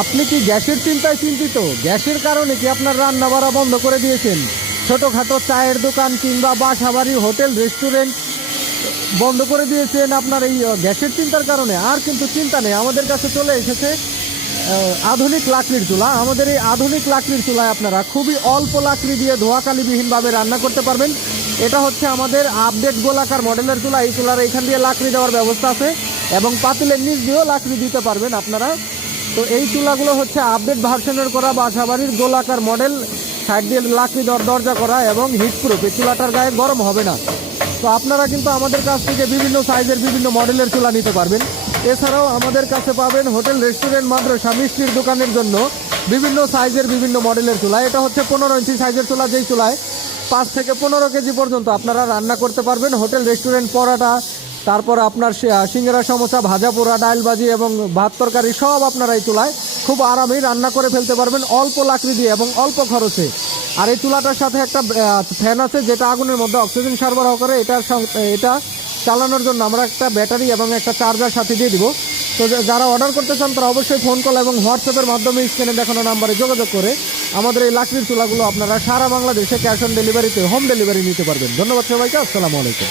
আপনি কি গ্যাসের চিন্তায় চিন্তিত? গ্যাসের কারণে কি আপনার রান্না বাড়া বন্ধ করে দিয়েছেন? ছোটোখাটো চায়ের দোকান কিংবা বাসাবাড়ি, হোটেল, রেস্টুরেন্ট বন্ধ করে দিয়েছেন আপনার এই গ্যাসের চিন্তার কারণে? আর কিন্তু চিন্তা নেই, আমাদের কাছে চলে এসেছে আধুনিক লাকড়ির চুলা। আমাদের এই আধুনিক লাকড়ির চুলায় আপনারা খুবই অল্প লাকড়ি দিয়ে ধোঁয়াকালিবিহীনভাবে রান্না করতে পারবেন। এটা হচ্ছে আমাদের আপডেট গোলাকার মডেলের চুলা। এই চুলার এখান দিয়ে লাকড়ি দেওয়ার ব্যবস্থা আছে এবং পাতিলের নিচ দিয়েও লাকড়ি দিতে পারবেন আপনারা। তো এই চুলাগুলো হচ্ছে আপডেট ভার্সনের করা, বাসাবাড়ির গোলাকার মডেল, সাইড দিয়ে লাকড়ি দরজা করা এবং হিট প্রুফ। এই চুলাটার গায়ে গরম হবে না। তো আপনারা কিন্তু আমাদের কাছ থেকে বিভিন্ন সাইজের বিভিন্ন মডেলের চুলা নিতে পারবেন। এছাড়াও আমাদের কাছে পাবেন হোটেল, রেস্টুরেন্ট, মাদ্রাসা, মিষ্টির দোকানের জন্য বিভিন্ন সাইজের বিভিন্ন মডেলের চুলা। এটা হচ্ছে 15 ইঞ্চি সাইজের চুলা, যেই চুলায় 5 থেকে 15 কেজি পর্যন্ত আপনারা রান্না করতে পারবেন। হোটেল, রেস্টুরেন্ট, পরাটা, তারপর আপনার সিঙ্গারা, সমোসা, ভাজা পোড়া, ডাল ভাজি এবং ভাত তরকারি সব আপনারা এই চুলায় খুব আরামেই রান্না করে ফেলতে পারবেন অল্প লাকড়ি দিয়ে এবং অল্প খরচে। আর এই চুলাটার সাথে একটা ফ্যান আছে যেটা আগুনের মধ্যে অক্সিজেন সরবরাহ করে। এটা চালানোর জন্য আমরা একটা ব্যাটারি এবং একটা চার্জার সাথে দিয়ে দিব। তো যারা অর্ডার করতে চান তারা অবশ্যই ফোন কল এবং হোয়াটসঅ্যাপের মাধ্যমে স্ক্রিনে দেখানো নাম্বারে যোগাযোগ করে আমাদের এই লাকড়ির চুলাগুলো আপনারা সারা বাংলাদেশে ক্যাশ অন ডেলিভারিতে হোম ডেলিভারি নিতে পারবেন। ধন্যবাদ সবাইকে, আসসালামু আলাইকুম।